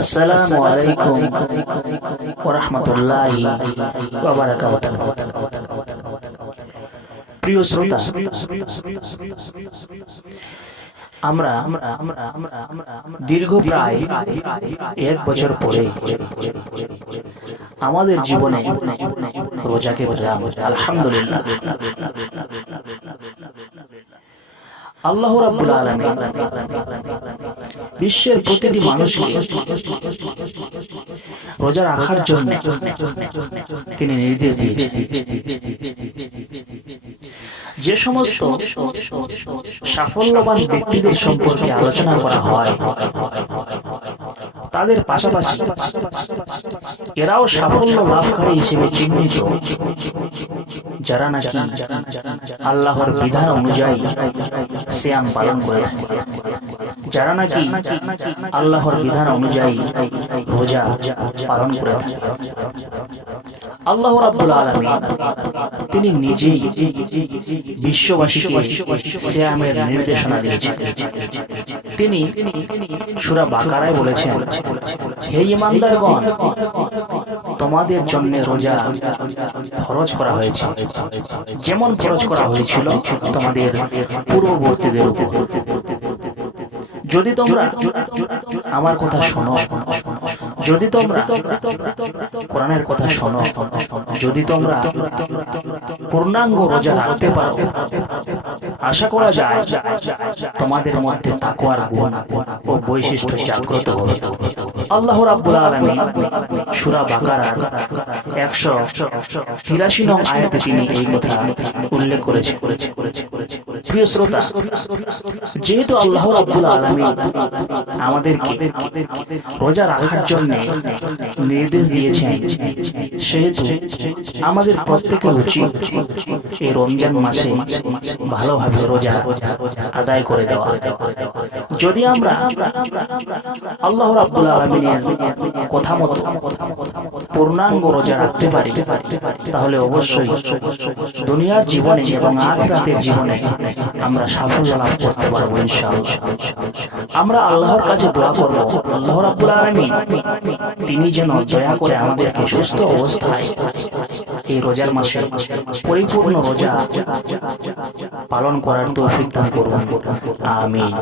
আসসালামু আলাইকুম ওয়া রাহমাতুল্লাহি ওয়া বারাকাতুহু প্রিয় শ্রোতা, আমরা আমরা আমরা আমরা আমরা দীর্ঘ প্রায় এক বছর পরে আমাদের জীবনে রোজাকে আলহামদুলিল্লাহ। আল্লাহ রাব্বুল আলামিন। বিশ্বের প্রতিটি মানুষকে রোজা রাখার জন্য তিনি নির্দেশ যে সমস্ত সাফল্যবান ব্যক্তিদের সম্পর্কে আলোচনা করা হয় তাদের পাশাপাশি এরাও সাফল্য লাভকারী হিসেবে চিহ্নিত। যারা নাকি আল্লাহর বিধান অনুযায়ী শ্যাম পালন করে যারা নাকি আল্লাহর বিধান অনুযায়ী রোজা পালন করে থাকে। আল্লাহ রাব্বুল আলামিন তিনি নিজেই বিশ্ববাসীকে শ্যামের নির্দেশনা দিয়েছেন। তিনি সুরা বাকারায় বলেছেন, হে ইমানদারগণ, তোমাদের জন্য রোজা ফরজ করা হয়েছে। যেমন ফরজ করা হয়েছিল তোমাদের পূর্ববর্তীদের যদি তোমরা আমার কথা শোনো যদি তোমরা কোরআনের কথা শোনো যদি তোমরা পূর্ণাঙ্গ রোজা রাখতে পারো আশা করা যায় তোমাদের মধ্যে তাকুয়ার গুণ ও বৈশিষ্ট্য জাগ্রত হবে। আলামিন বাকারা 183 নং আয়াতে তিনি এই কথা উল্লেখ প্রিয় শ্রোতা, যেহেতু আল্লাহ রাব্বুল আলামিন আমাদেরকে রোজা রাখার জন্য নির্দেশ দিয়েছেন, সেহেতু আমাদের প্রত্যেকের উচিত এই রমজান মাসে ভালোভাবে রোজা আদায় করে দেওয়া। যদি আমরা আল্লাহ রাব্বুল আলামিনের কথা পূর্ণাঙ্গ রোজা রাখতে পারি, তাহলে অবশ্যই দুনিয়ার জীবনে এবং আখিরাতের জীবনে আমরা সাফল্য লাভ করতে পারব আমরা আল্লাহর কাছে দোয়া করব, আল্লাহ রাব্বুল আলামিন, তিনি যেন দয়া করে আমাদেরকে সুস্থ অবস্থায় এই রোজার মাসে পরিপূর্ণ রোজা পালন করার তৌফিক দান করুন। আমিন।